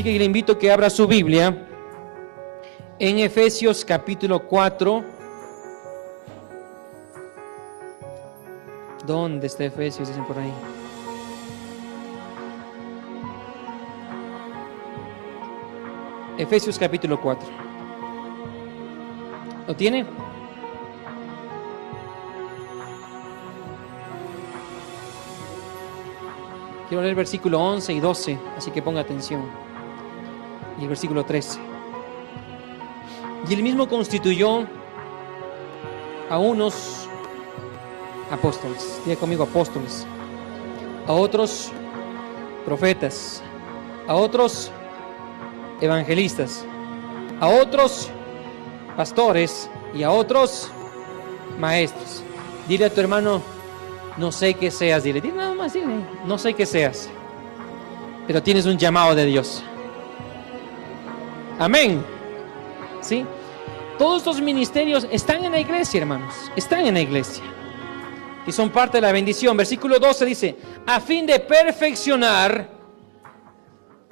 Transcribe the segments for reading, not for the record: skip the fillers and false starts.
Así que le invito a que abra su Biblia en Efesios capítulo 4. ¿Dónde está Efesios? Dicen por ahí. Efesios capítulo 4. ¿Lo tiene? Quiero leer el versículo 11 y 12, así que ponga atención. Y el versículo 13. Y él mismo constituyó a unos apóstoles, diga conmigo apóstoles, a otros profetas, a otros evangelistas, a otros pastores y a otros maestros. Dile a tu hermano, no sé qué seas, dile nada más, dile, no sé qué seas, pero tienes un llamado de Dios. Amén. ¿Sí? Todos estos ministerios están en la iglesia, hermanos, están en la iglesia y son parte de la bendición. Versículo 12 dice, a fin de perfeccionar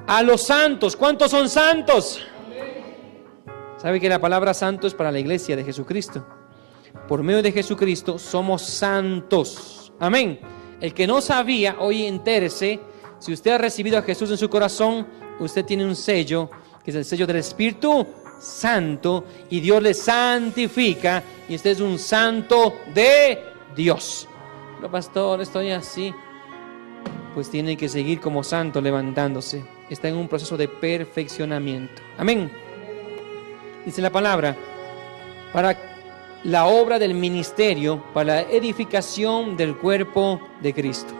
a los santos. ¿Cuántos son santos? ¿Sabe que la palabra santo es para la iglesia de Jesucristo? Por medio de Jesucristo somos santos. Amén. El que no sabía, hoy entérese. Si usted ha recibido a Jesús en su corazón, usted tiene un sello, que es el sello del Espíritu Santo, y Dios le santifica, y usted es un santo de Dios. Pero pastor, estoy así. Pues tiene que seguir como santo levantándose. Está en un proceso de perfeccionamiento. Amén. Dice la palabra, para la obra del ministerio, para la edificación del cuerpo de Cristo.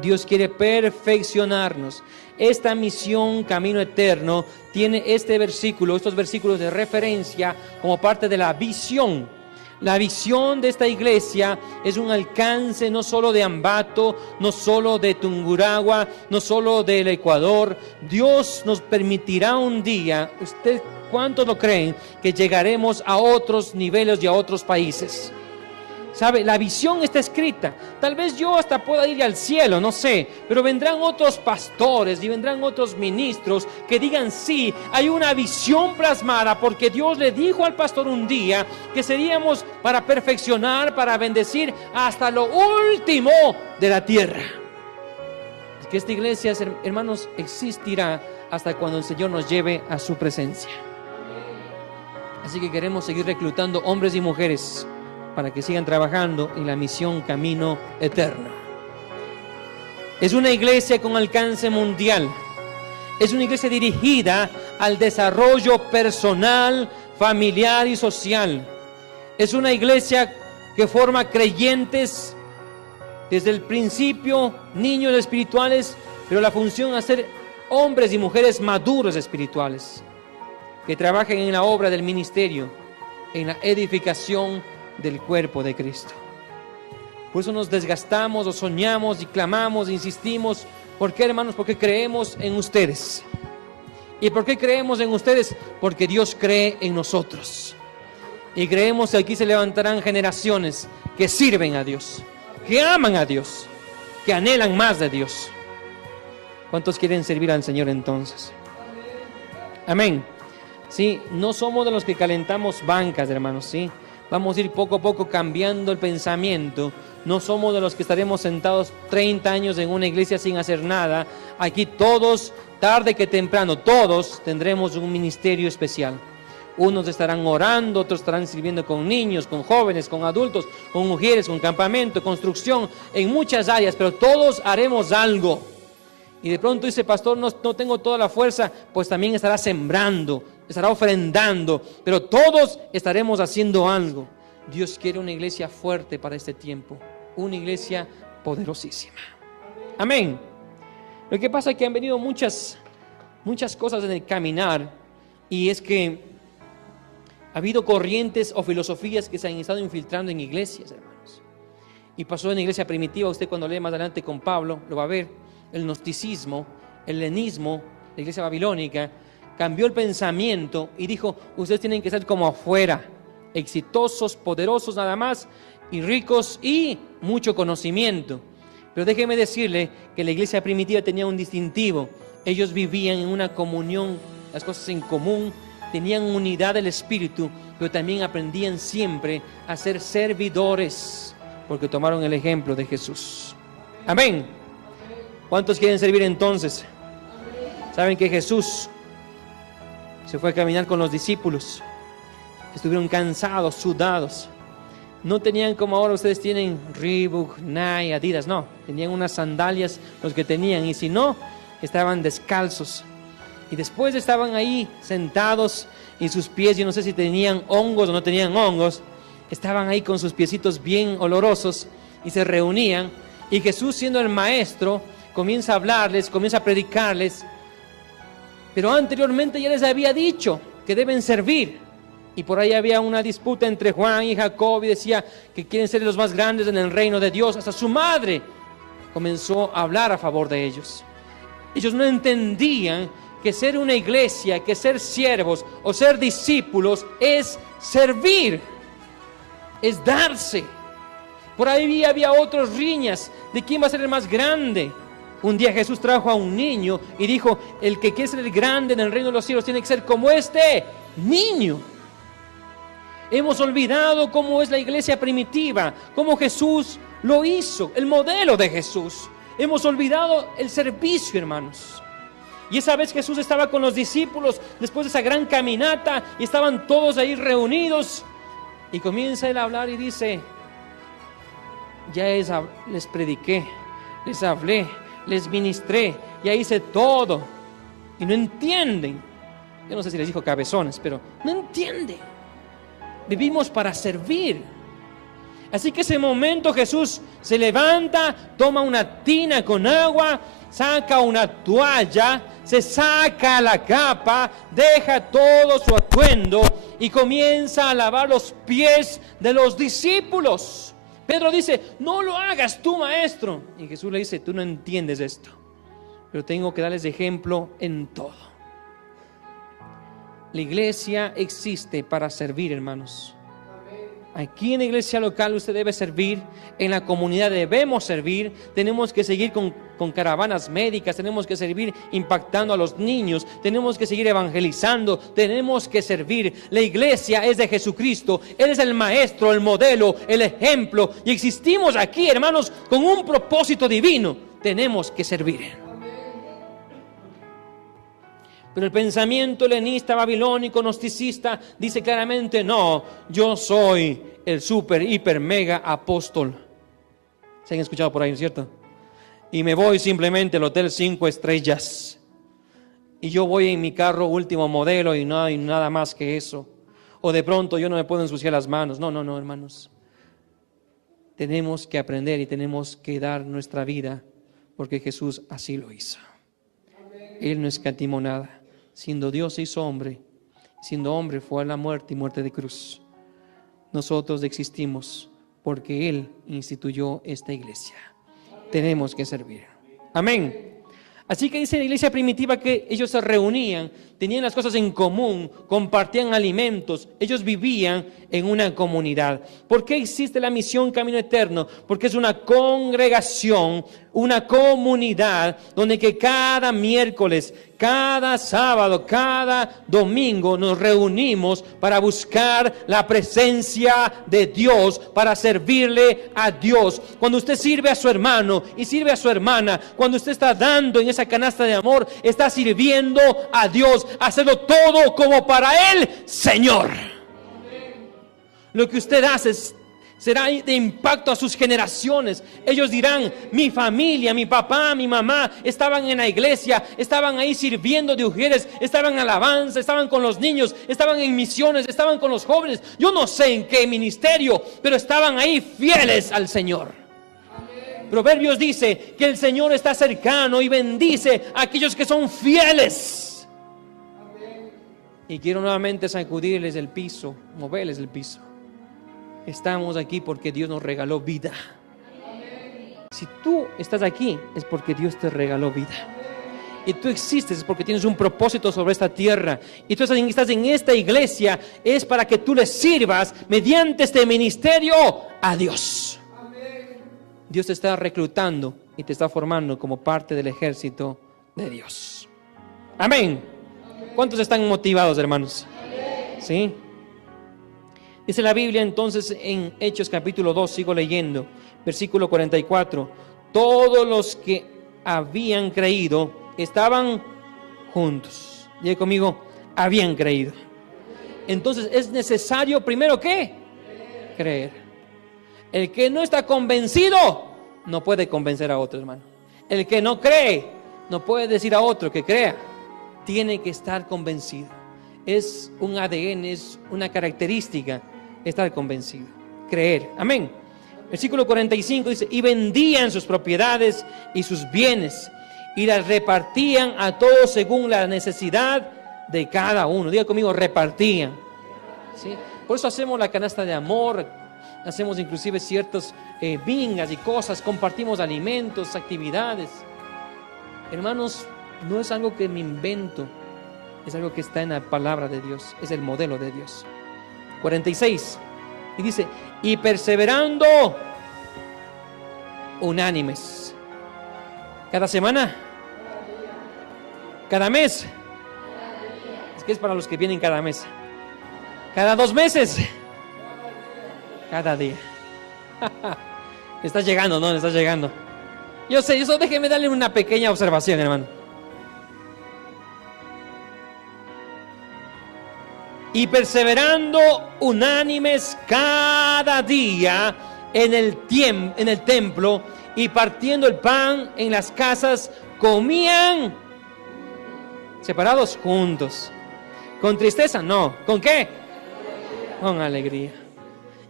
Dios quiere perfeccionarnos. Esta misión, camino eterno, tiene este versículo, estos versículos de referencia como parte de la visión. La visión de esta iglesia es un alcance no solo de Ambato, no solo de Tungurahua, no solo del Ecuador. Dios nos permitirá un día, ¿usted cuántos lo creen? Que llegaremos a otros niveles y a otros países. ¿Sabe? La visión está escrita. Tal vez yo hasta pueda ir al cielo, no sé. Pero vendrán otros pastores y vendrán otros ministros que digan, sí, hay una visión plasmada, porque Dios le dijo al pastor un día que seríamos para perfeccionar, para bendecir hasta lo último de la tierra. Es que esta iglesia, hermanos, existirá hasta cuando el Señor nos lleve a su presencia. Así que queremos seguir reclutando hombres y mujeres para que sigan trabajando en la misión Camino Eterno. Es una iglesia con alcance mundial. Es una iglesia dirigida al desarrollo personal, familiar y social. Es una iglesia que forma creyentes desde el principio, niños espirituales, pero la función es ser hombres y mujeres maduros espirituales, que trabajen en la obra del ministerio, en la edificación del cuerpo de Cristo. Por eso nos desgastamos o soñamos y clamamos e insistimos. ¿Por qué, hermanos? Porque creemos en ustedes. ¿Y por qué creemos en ustedes? Porque Dios cree en nosotros. Y creemos que aquí se levantarán generaciones que sirven a Dios, que aman a Dios, que anhelan más de Dios. ¿Cuántos quieren servir al Señor entonces? Amén. Sí, no somos de los que calentamos bancas, hermanos, sí. Vamos a ir poco a poco cambiando el pensamiento. No somos de los que estaremos sentados 30 años en una iglesia sin hacer nada. Aquí todos, tarde que temprano, todos tendremos un ministerio especial. Unos estarán orando, otros estarán sirviendo con niños, con jóvenes, con adultos, con mujeres, con campamento, construcción, en muchas áreas, pero todos haremos algo. Y de pronto dice, pastor, no tengo toda la fuerza, pues también estará sembrando, estará ofrendando, pero todos estaremos haciendo algo. Dios quiere una iglesia fuerte para este tiempo, una iglesia poderosísima. Amén. Lo que pasa es que han venido muchas cosas en el caminar, y es que ha habido corrientes o filosofías que se han estado infiltrando en iglesias, hermanos. Y pasó en la iglesia primitiva, usted cuando lee más adelante con Pablo, lo va a ver. El gnosticismo, el helenismo, la iglesia babilónica, cambió el pensamiento y dijo, ustedes tienen que ser como afuera, exitosos, poderosos nada más, y ricos y mucho conocimiento. Pero déjeme decirle que la iglesia primitiva tenía un distintivo. Ellos vivían en una comunión, las cosas en común, tenían unidad del espíritu, pero también aprendían siempre a ser servidores, porque tomaron el ejemplo de Jesús. Amén. ¿Cuántos quieren servir entonces? Saben que Jesús se fue a caminar con los discípulos. Estuvieron cansados, sudados. No tenían como ahora ustedes tienen Reebok, Nike, Adidas. No, tenían unas sandalias los que tenían. Y si no, estaban descalzos. Y después estaban ahí sentados y sus pies, yo no sé si tenían hongos o no tenían hongos. Estaban ahí con sus piecitos bien olorosos y se reunían. Y Jesús, siendo el maestro, comienza a hablarles, comienza a predicarles. Pero anteriormente ya les había dicho que deben servir. Y por ahí había una disputa entre Juan y Jacob y decía que quieren ser los más grandes en el reino de Dios. Hasta su madre comenzó a hablar a favor de ellos. Ellos no entendían que ser una iglesia, que ser siervos o ser discípulos es servir, es darse. Por ahí había otras riñas de quién va a ser el más grande. Un día Jesús trajo a un niño y dijo: el que quiere ser el grande en el reino de los cielos tiene que ser como este niño. Hemos olvidado cómo es la iglesia primitiva, cómo Jesús lo hizo, el modelo de Jesús. Hemos olvidado el servicio, hermanos. Y esa vez Jesús estaba con los discípulos después de esa gran caminata y estaban todos ahí reunidos. Y comienza él a hablar y dice: les prediqué, les hablé, les ministré, ya hice todo. Y no entienden. Yo no sé si les dijo cabezones, pero no entienden. Vivimos para servir. Así que ese momento Jesús se levanta, toma una tina con agua, saca una toalla, se saca la capa, deja todo su atuendo y comienza a lavar los pies de los discípulos. Pedro dice: no lo hagas tú, maestro. Y Jesús le dice: tú no entiendes esto, pero tengo que darles ejemplo en todo. La iglesia existe para servir, hermanos. Aquí en la iglesia local usted debe servir, en la comunidad debemos servir, tenemos que seguir con caravanas médicas, tenemos que servir impactando a los niños, tenemos que seguir evangelizando, tenemos que servir. La iglesia es de Jesucristo, Él es el maestro, el modelo, el ejemplo, y existimos aquí, hermanos, con un propósito divino. Tenemos que servir. Pero el pensamiento helenista, babilónico, gnosticista dice claramente: no, yo soy el super, hiper, mega apóstol. ¿Se han escuchado por ahí, no es cierto? Y me voy simplemente al hotel 5 estrellas. Y yo voy en mi carro último modelo y no hay nada más que eso. O de pronto yo no me puedo ensuciar las manos. No, hermanos. Tenemos que aprender y tenemos que dar nuestra vida porque Jesús así lo hizo. Él no escatimó nada. Siendo Dios se hizo hombre, siendo hombre fue a la muerte y muerte de cruz. Nosotros existimos porque Él instituyó esta iglesia. Tenemos que servir. Amén. Así que dice la iglesia primitiva que ellos se reunían, tenían las cosas en común, compartían alimentos, ellos vivían en una comunidad. ¿Por qué existe la misión Camino Eterno? Porque es una congregación, una comunidad donde que cada miércoles, cada sábado, cada domingo nos reunimos para buscar la presencia de Dios, para servirle a Dios. Cuando usted sirve a su hermano y sirve a su hermana, cuando usted está dando en esa canasta de amor, está sirviendo a Dios, hacerlo todo como para el Señor. Lo que usted hace será de impacto a sus generaciones. Ellos dirán: mi familia, mi papá, mi mamá estaban en la iglesia, estaban ahí sirviendo de ujieres, estaban en alabanza, estaban con los niños, estaban en misiones, estaban con los jóvenes. Yo no sé en qué ministerio, pero estaban ahí fieles al Señor. Proverbios dice que el Señor está cercano y bendice a aquellos que son fieles. Y quiero nuevamente sacudirles el piso, moverles el piso. Estamos aquí porque Dios nos regaló vida. Si tú estás aquí es porque Dios te regaló vida. Y tú existes es porque tienes un propósito sobre esta tierra. Y tú estás en esta iglesia es para que tú le sirvas mediante este ministerio a Dios. Dios te está reclutando y te está formando como parte del ejército de Dios. Amén. ¿Cuántos están motivados, hermanos? ¿Sí? Dice la Biblia entonces en Hechos capítulo 2, sigo leyendo, versículo 44. Todos los que habían creído estaban juntos. Diga conmigo, habían creído. Entonces es necesario primero ¿qué? Creer. El que no está convencido no puede convencer a otro, hermano. El que no cree no puede decir a otro que crea. Tiene que estar convencido. Es un ADN, es una característica estar convencido, creer. Amén. Versículo 45 dice: y vendían sus propiedades y sus bienes y las repartían a todos según la necesidad de cada uno. Diga conmigo, repartían. ¿Sí? Por eso hacemos la canasta de amor, hacemos inclusive ciertas vingas y cosas, compartimos alimentos, actividades. Hermanos, no es algo que me invento, es algo que está en la palabra de Dios, es el modelo de Dios. 46, y dice: y perseverando unánimes. Cada semana, cada mes, es que es para los que vienen cada mes, cada 2 meses, cada día. Estás llegando, ¿no? Estás llegando. Yo sé, eso déjeme darle una pequeña observación, hermano. Y perseverando unánimes cada día en el templo y partiendo el pan en las casas, comían separados juntos. ¿Con tristeza? No. ¿Con qué? Con alegría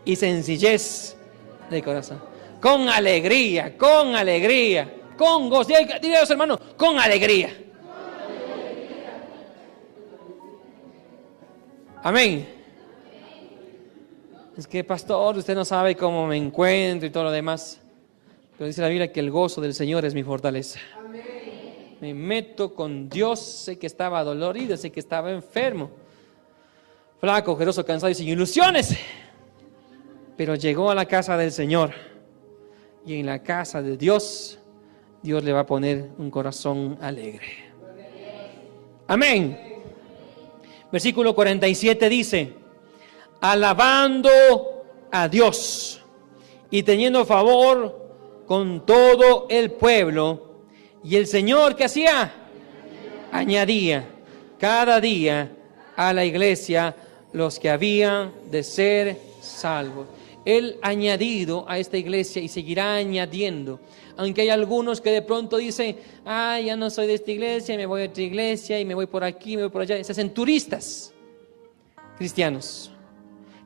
y sencillez de corazón. Con alegría, con alegría, con gozo. Dígale a los hermanos, con alegría. Amén. Es que, pastor, usted no sabe cómo me encuentro y todo lo demás. Pero dice la Biblia que el gozo del Señor es mi fortaleza. Me meto con Dios. Sé que estaba dolorido, sé que estaba enfermo, flaco, ojeroso, cansado y sin ilusiones. Pero llegó a la casa del Señor. Y en la casa de Dios, Dios le va a poner un corazón alegre. Amén. Versículo 47 dice: alabando a Dios y teniendo favor con todo el pueblo. Y el Señor, ¿qué hacía? Añadía cada día a la iglesia los que habían de ser salvos. Él ha añadido a esta iglesia y seguirá añadiendo. Aunque hay algunos que de pronto dicen: ya no soy de esta iglesia, me voy a otra iglesia y me voy por aquí, me voy por allá. Se hacen turistas cristianos.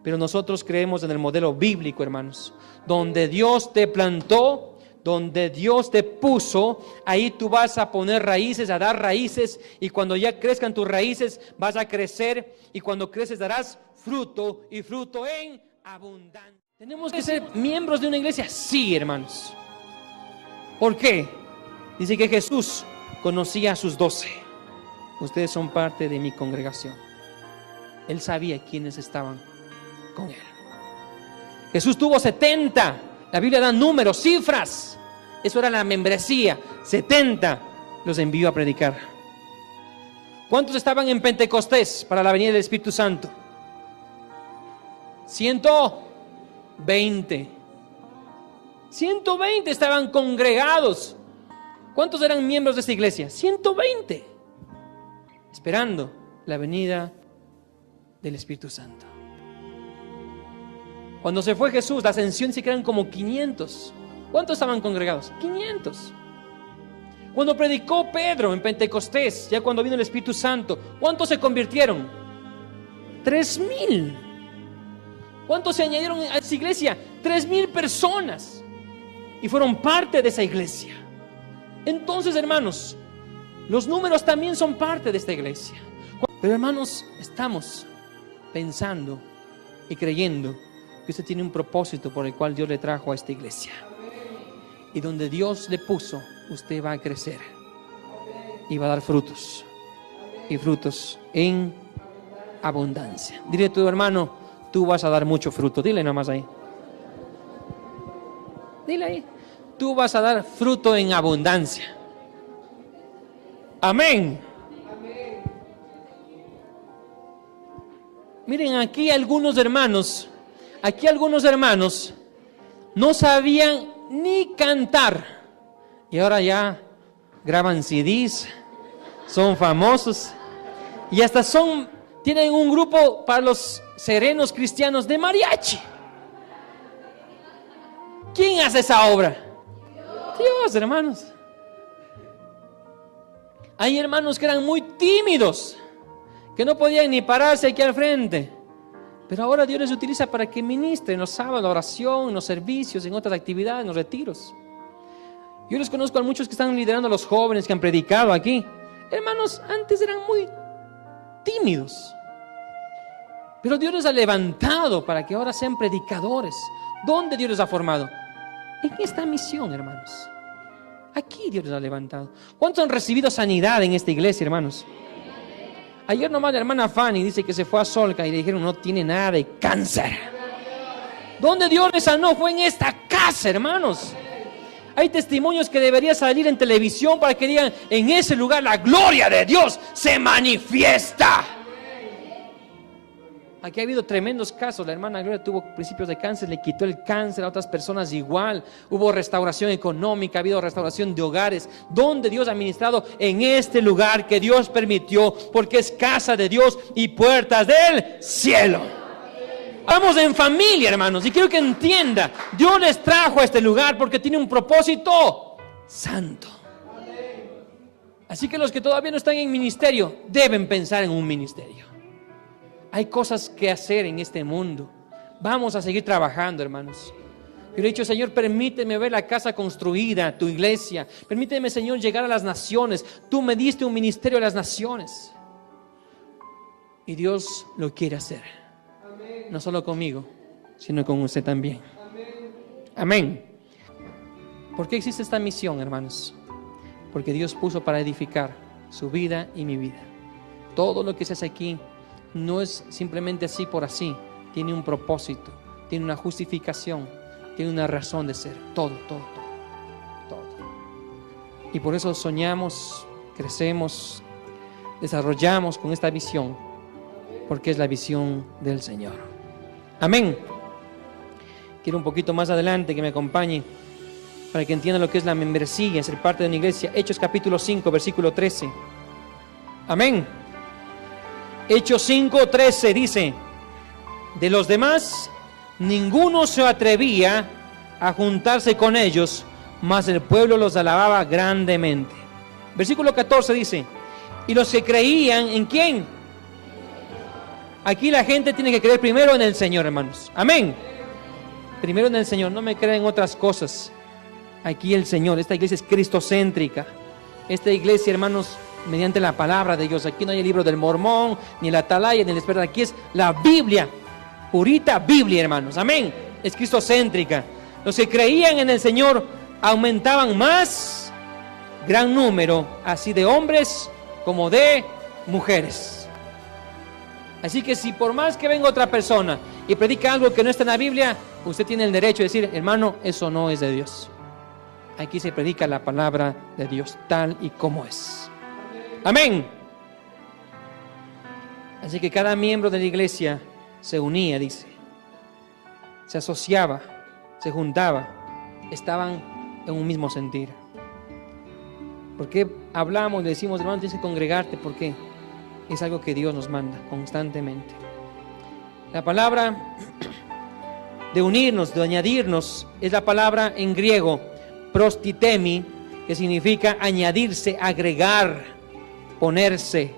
Pero nosotros creemos en el modelo bíblico, hermanos, donde Dios te plantó, donde Dios te puso, ahí tú vas a poner raíces, a dar raíces, y cuando ya crezcan tus raíces vas a crecer, y cuando creces darás fruto, y fruto en abundancia. ¿Tenemos que ser miembros de una iglesia? Sí, hermanos. ¿Por qué? Dice que Jesús conocía a sus 12. Ustedes son parte de mi congregación. Él sabía quiénes estaban con él. Jesús tuvo 70. La Biblia da números, cifras. Eso era la membresía. 70 los envió a predicar. ¿Cuántos estaban en Pentecostés para la venida del Espíritu Santo? 120. 120 estaban congregados. ¿Cuántos eran miembros de esta iglesia? 120. Esperando la venida del Espíritu Santo. Cuando se fue Jesús, la ascensión se quedaron como 500. ¿Cuántos estaban congregados? 500. Cuando predicó Pedro en Pentecostés, ya cuando vino el Espíritu Santo, ¿cuántos se convirtieron? 3,000. ¿Cuántos se añadieron a esa iglesia? 3,000 personas. Y fueron parte de esa iglesia. Entonces, hermanos, los números también son parte de esta iglesia. Pero, hermanos, estamos pensando y creyendo que usted tiene un propósito por el cual Dios le trajo a esta iglesia. Y donde Dios le puso, usted va a crecer y va a dar frutos. Y frutos en abundancia. Dile a tu hermano: tú vas a dar mucho fruto. Dile nomás ahí. Dile ahí: tú vas a dar fruto en abundancia. Amén. Miren, aquí algunos hermanos no sabían ni cantar. Y ahora ya graban CDs, son famosos. Y hasta tienen un grupo para los serenos cristianos de mariachi. ¿Quién hace esa obra? Dios, hermanos. Hay hermanos que eran muy tímidos, que no podían ni pararse aquí al frente. Pero ahora Dios les utiliza para que ministren los sábados, la oración, en los servicios, en otras actividades, en los retiros. Yo les conozco a muchos que están liderando a los jóvenes que han predicado aquí. Hermanos, antes eran muy tímidos. Pero Dios les ha levantado para que ahora sean predicadores. ¿Dónde Dios les ha formado? En esta misión, hermanos. Aquí Dios les ha levantado. ¿Cuántos han recibido sanidad en esta iglesia, hermanos? Ayer nomás la hermana Fanny dice que se fue a Solca y le dijeron no tiene nada de cáncer. ¿Dónde Dios les sanó? Fue en esta casa, hermanos. Hay testimonios que debería salir en televisión para que digan, en ese lugar la gloria de Dios se manifiesta. Aquí ha habido tremendos casos. La hermana Gloria tuvo principios de cáncer, le quitó el cáncer a otras personas igual. Hubo restauración económica, ha habido restauración de hogares. Donde Dios ha ministrado en este lugar que Dios permitió, porque es casa de Dios y puertas del cielo. Vamos en familia, hermanos, y quiero que entienda, Dios les trajo a este lugar porque tiene un propósito santo. Así que los que todavía no están en ministerio deben pensar en un ministerio. Hay cosas que hacer en este mundo. Vamos a seguir trabajando, hermanos. Yo le he dicho, Señor, permíteme ver la casa construida, tu iglesia. Permíteme, Señor, llegar a las naciones. Tú me diste un ministerio a las naciones. Y Dios lo quiere hacer. No solo conmigo, sino con usted también. Amén. ¿Por qué existe esta misión, hermanos? Porque Dios puso para edificar su vida y mi vida. Todo lo que se hace aquí no es simplemente así por así. Tiene un propósito, tiene una justificación, tiene una razón de ser. Todo. Y por eso soñamos, crecemos, desarrollamos con esta visión, porque es la visión del Señor. Amén. Quiero un poquito más adelante que me acompañe para que entiendan lo que es la membresía, ser parte de una iglesia. Hechos capítulo 5, versículo 13. Amén. Hechos 5:13 dice: de los demás ninguno se atrevía a juntarse con ellos, mas el pueblo los alababa grandemente. Versículo 14 dice: y los que creían, ¿en quién? Aquí la gente tiene que creer primero en el Señor, hermanos. Amén. Primero en el Señor, no me crean en otras cosas. Aquí el Señor, esta iglesia es cristocéntrica. Esta iglesia, hermanos, mediante la palabra de Dios. Aquí no hay el libro del Mormón, ni la Atalaya, ni el Esperanza. Aquí es la Biblia, purita Biblia, hermanos. Amén. Es cristocéntrica. Los que creían en el Señor aumentaban más, gran número, así de hombres como de mujeres. Así que si por más que venga otra persona y predica algo que no está en la Biblia, usted tiene el derecho de decir, hermano, eso no es de Dios. Aquí se predica la palabra de Dios tal y como es. Amén. Así que cada miembro de la iglesia se unía, dice, se asociaba, se juntaba, estaban en un mismo sentir. ¿Por qué hablamos, le decimos, hermano, tienes que congregarte? ¿Por qué? Es algo que Dios nos manda constantemente. La palabra de unirnos, de añadirnos, es la palabra en griego prostitemi, que significa añadirse, agregar, ponerse.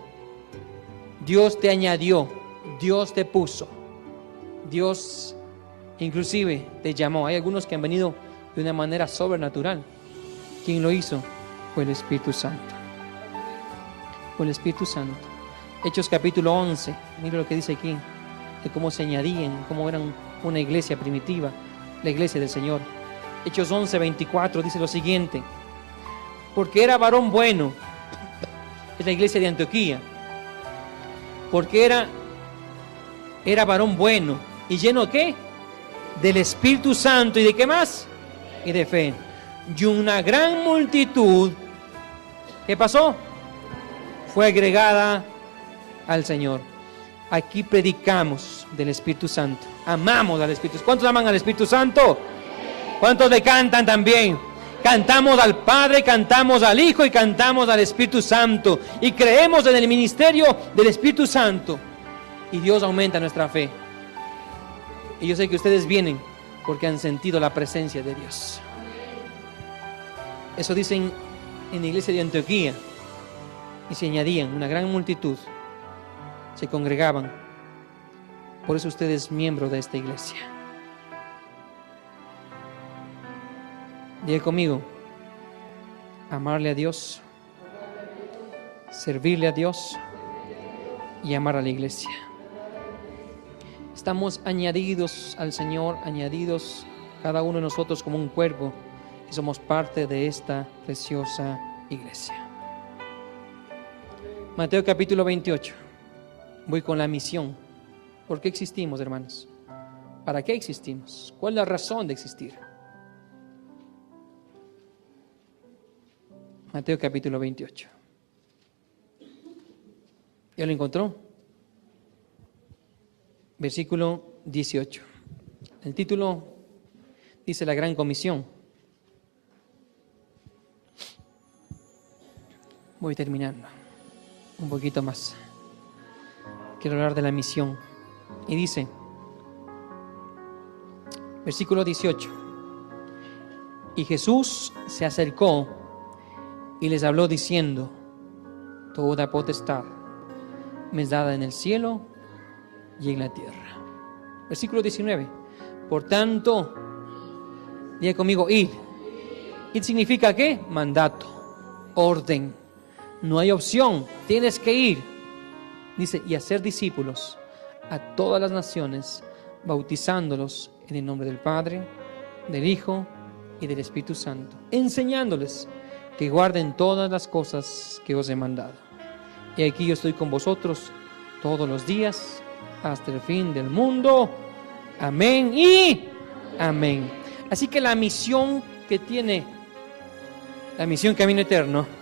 Dios te añadió, Dios te puso, Dios inclusive te llamó. Hay algunos que han venido de una manera sobrenatural. ¿Quién lo hizo? Fue el Espíritu Santo. Fue el Espíritu Santo. Hechos capítulo 11, mire lo que dice aquí, de cómo se añadían, cómo eran una iglesia primitiva, la iglesia del Señor. Hechos 11, 24 dice lo siguiente: porque era varón bueno, es la iglesia de Antioquía, porque era varón bueno y lleno ¿qué? Del Espíritu Santo y de ¿qué más? Y de fe. Y una gran multitud, ¿qué pasó? Fue agregada al Señor. Aquí predicamos del Espíritu Santo. Amamos al Espíritu Santo. ¿Cuántos aman al Espíritu Santo? ¿Cuántos le cantan también? Cantamos al Padre, cantamos al Hijo y cantamos al Espíritu Santo. Y creemos en el ministerio del Espíritu Santo. Y Dios aumenta nuestra fe. Y yo sé que ustedes vienen porque han sentido la presencia de Dios. Eso dicen en la iglesia de Antioquía. Y se añadían una gran multitud. Se congregaban. Por eso usted es miembro de esta iglesia. Diga conmigo: amarle a Dios, servirle a Dios y amar a la iglesia. Estamos añadidos al Señor, añadidos cada uno de nosotros como un cuerpo, y somos parte de esta preciosa iglesia. Mateo capítulo 28. Voy con la misión. ¿Por qué existimos, hermanos? ¿Para qué existimos? ¿Cuál es la razón de existir? Mateo capítulo 28. ¿Ya lo encontró? Versículo 18. El título dice la Gran Comisión. Voy terminando. Un poquito más. Quiero hablar de la misión. Y dice, versículo 18. Y Jesús se acercó y les habló diciendo: toda potestad me es dada en el cielo y en la tierra. Versículo 19. Por tanto, diga conmigo, id. Id significa ¿qué? Mandato, orden. No hay opción, tienes que ir. Dice, y hacer discípulos a todas las naciones, bautizándolos en el nombre del Padre, del Hijo y del Espíritu Santo, enseñándoles que guarden todas las cosas que os he mandado. Y aquí yo estoy con vosotros todos los días hasta el fin del mundo. Amén y amén. Así que la misión que tiene la misión Camino Eterno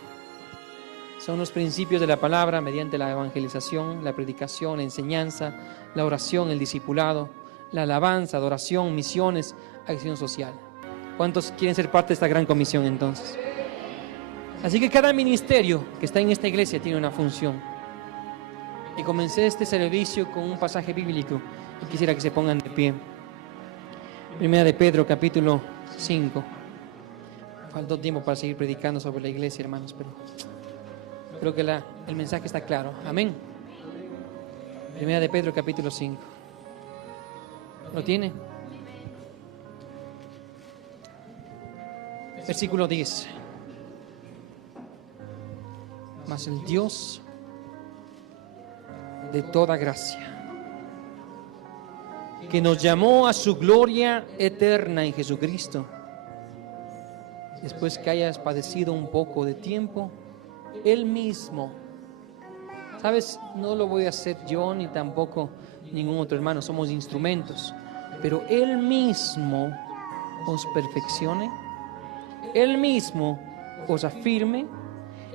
son los principios de la palabra mediante la evangelización, la predicación, la enseñanza, la oración, el discipulado, la alabanza, adoración, misiones, acción social. ¿Cuántos quieren ser parte de esta gran comisión entonces? Así que cada ministerio que está en esta iglesia tiene una función. Y comencé este servicio con un pasaje bíblico y quisiera que se pongan de pie. Primera de Pedro, capítulo 5. Faltó tiempo para seguir predicando sobre la iglesia, hermanos, pero creo que el mensaje está claro. Amén. Primera de Pedro, capítulo 5. ¿Lo tiene? Versículo 10. Mas el Dios de toda gracia, que nos llamó a su gloria eterna en Jesucristo, después que hayas padecido un poco de tiempo, Él mismo, ¿sabes? No lo voy a hacer yo ni tampoco ningún otro hermano, somos instrumentos, pero Él mismo os perfeccione, Él mismo os afirme,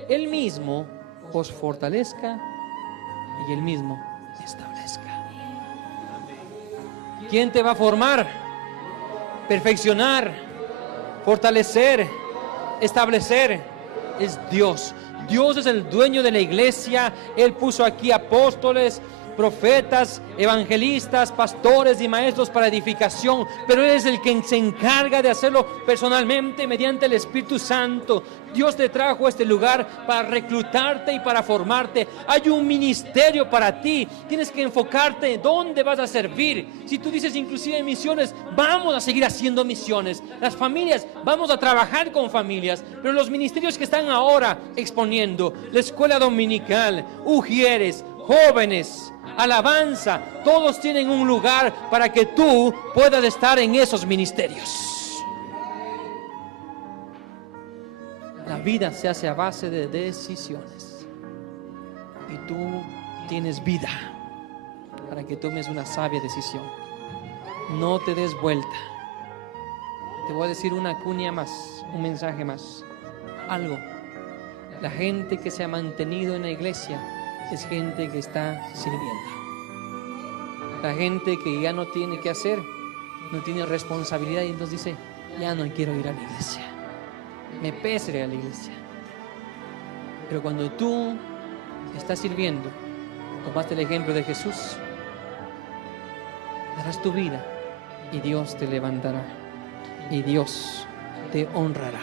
Él mismo os fortalezca y Él mismo establezca. ¿Quién te va a formar? Perfeccionar, fortalecer, establecer. Es Dios. Dios es el dueño de la iglesia. Él puso aquí apóstoles, profetas, evangelistas, pastores y maestros para edificación, pero Él es el que se encarga de hacerlo personalmente mediante el Espíritu Santo. Dios te trajo a este lugar para reclutarte y para formarte. Hay un ministerio para ti. Tienes que enfocarte en dónde vas a servir. Si tú dices inclusive en misiones, vamos a seguir haciendo misiones. Las familias, vamos a trabajar con familias. Pero los ministerios que están ahora exponiendo, la escuela dominical, ujieres, jóvenes, alabanza, todos tienen un lugar para que tú puedas estar en esos ministerios. La vida se hace a base de decisiones y tú tienes vida para que tomes una sabia decisión. No te des vuelta. Te voy a decir una cuña más, un mensaje más, algo. La gente que se ha mantenido en la iglesia es gente que está sirviendo. La gente que ya no tiene que hacer, no tiene responsabilidad y entonces dice, ya no quiero ir a la iglesia. Me pesa ir a la iglesia. Pero cuando tú estás sirviendo, tomaste el ejemplo de Jesús, darás tu vida y Dios te levantará y Dios te honrará.